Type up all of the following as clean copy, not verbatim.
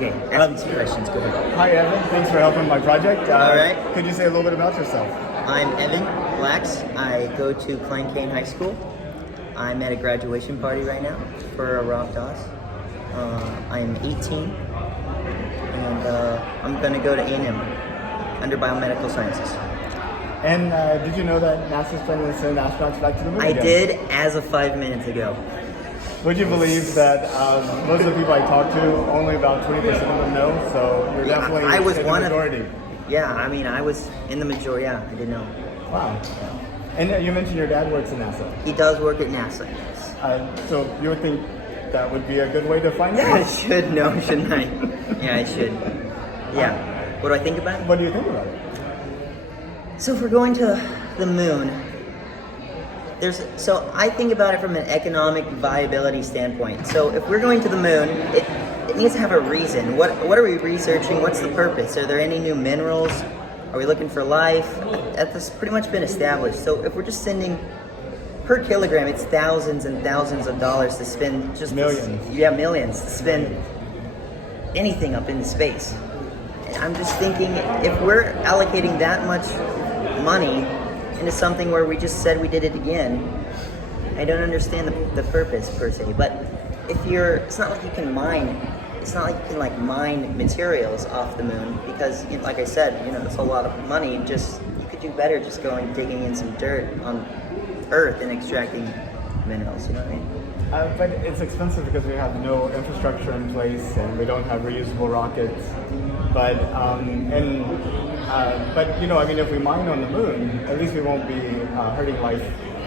good. Ask me some questions. Go ahead. Hi, Evan. Thanks for helping my project. All right. Could you say a little bit about yourself? I'm Evan Blacks. I go to Klein Cain High School. I'm at a graduation party right now for a Rock DOS. I am 18, and I'm going to go to A&M under biomedical sciences. And did you know that NASA's planning to send astronauts back to the moon I again? did as of 5 minutes ago. Would you believe that most of the people I talk to, only about 20% of them know? So you're definitely I was in the one majority. Yeah, I mean, I was in the majority. Yeah, I didn't know. Wow. And you mentioned your dad works at NASA. He does work at NASA, yes. So you would think that would be a good way to find Yeah, I out? should know, shouldn't I? Yeah, I should. Yeah. What do I think about it? What do you think about it? So if we're going to the moon, so I think about it from an economic viability standpoint. So if we're going to the moon, it needs to have a reason. What are we researching? What's the purpose? Are there any new minerals? Are we looking for life? That's pretty much been established. So if we're just sending per kilogram, it's thousands and thousands of dollars to spend just millions. Millions to spend anything up into space. And I'm just thinking, if we're allocating that much money into something where we just said we did it again, I don't understand the purpose per se. But it's not like you can mine. It's not like you can mine materials off the moon because, like I said, it's a lot of money. You could do better just going digging in some dirt on Earth and extracting minerals. You know what I mean? But it's expensive because we have no infrastructure in place and we don't have reusable rockets. But if we mine on the moon, at least we won't be hurting life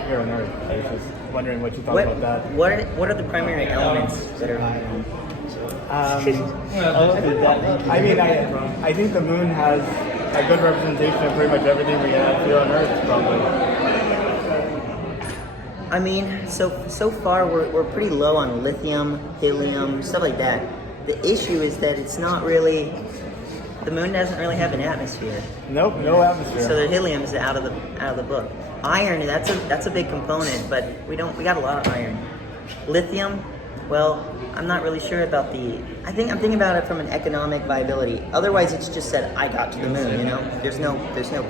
here on Earth. I was just wondering what you thought about that. What are the primary elements that are? I think the moon has a good representation of pretty much everything we have here on Earth, probably. I mean, so far we're pretty low on lithium, helium, stuff like that. The issue is that it's not really. The moon doesn't really have an atmosphere. Nope, no atmosphere. So the helium's out of the book. Iron, that's a big component, but we got a lot of iron. Lithium, well, I'm not really sure about I'm thinking about it from an economic viability. Otherwise, it's just said I got to the moon. There's no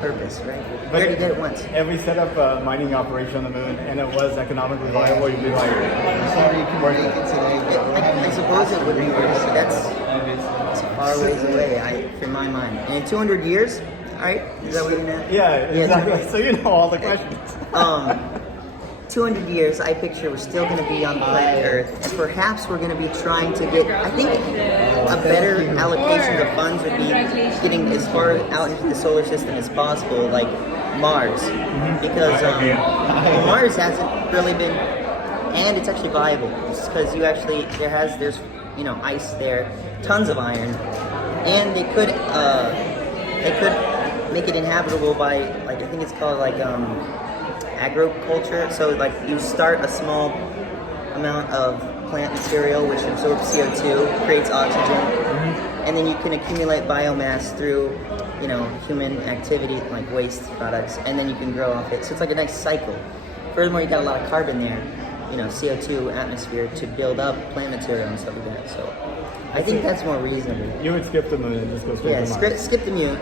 purpose, right? We already did it once. If we set up a mining operation on the moon and it was economically viable, you'd be like, sorry, you can work it today. I suppose it would be worse. That's far ways away, in my mind. And in 200 years, all right? Is that what you're at? Yeah, exactly. So you know all the questions. 200 years, I picture we're still going to be on planet Earth, and perhaps we're going to be trying to get, I think a better allocation of funds would be getting as far out into the solar system as possible, like Mars, because Mars hasn't really been, and it's actually viable, because there's ice there, tons of iron, and they could make it inhabitable by, I think it's called agriculture. So you start a small amount of plant material which absorbs CO2, creates oxygen, and then you can accumulate biomass through human activity like waste products, and then you can grow off it. So it's like a nice cycle. Furthermore, you got a lot of carbon there, CO2 atmosphere to build up plant material and stuff like that. So I think that's more reasonable. You would skip the moon and just go straight to Mars.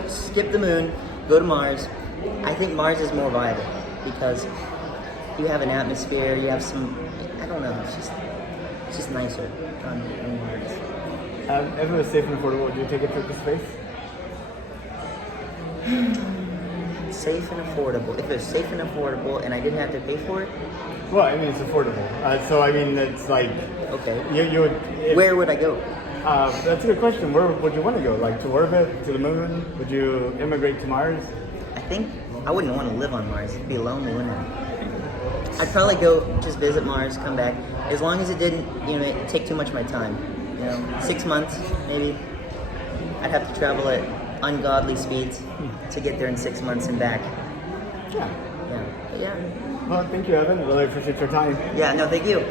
Skip the moon, go to Mars. I think Mars is more viable because you have an atmosphere, you have some, I don't know, it's just nicer on Mars. If it was safe and affordable, would you take a trip to space? Safe and affordable. If it's safe and affordable and I didn't have to pay for it? Well, it's affordable. It's like... Okay. You would... Where would I go? That's a good question. Where would you want to go? To orbit? To the moon? Would you immigrate to Mars? I think I wouldn't want to live on Mars. It'd be lonely, wouldn't it? I'd probably go just visit Mars, come back. As long as it didn't, take too much of my time. 6 months, maybe. I'd have to travel at ungodly speeds to get there in 6 months and back. Yeah. Yeah. But yeah. Well, thank you, Evan. I really appreciate your time. Yeah, no, thank you.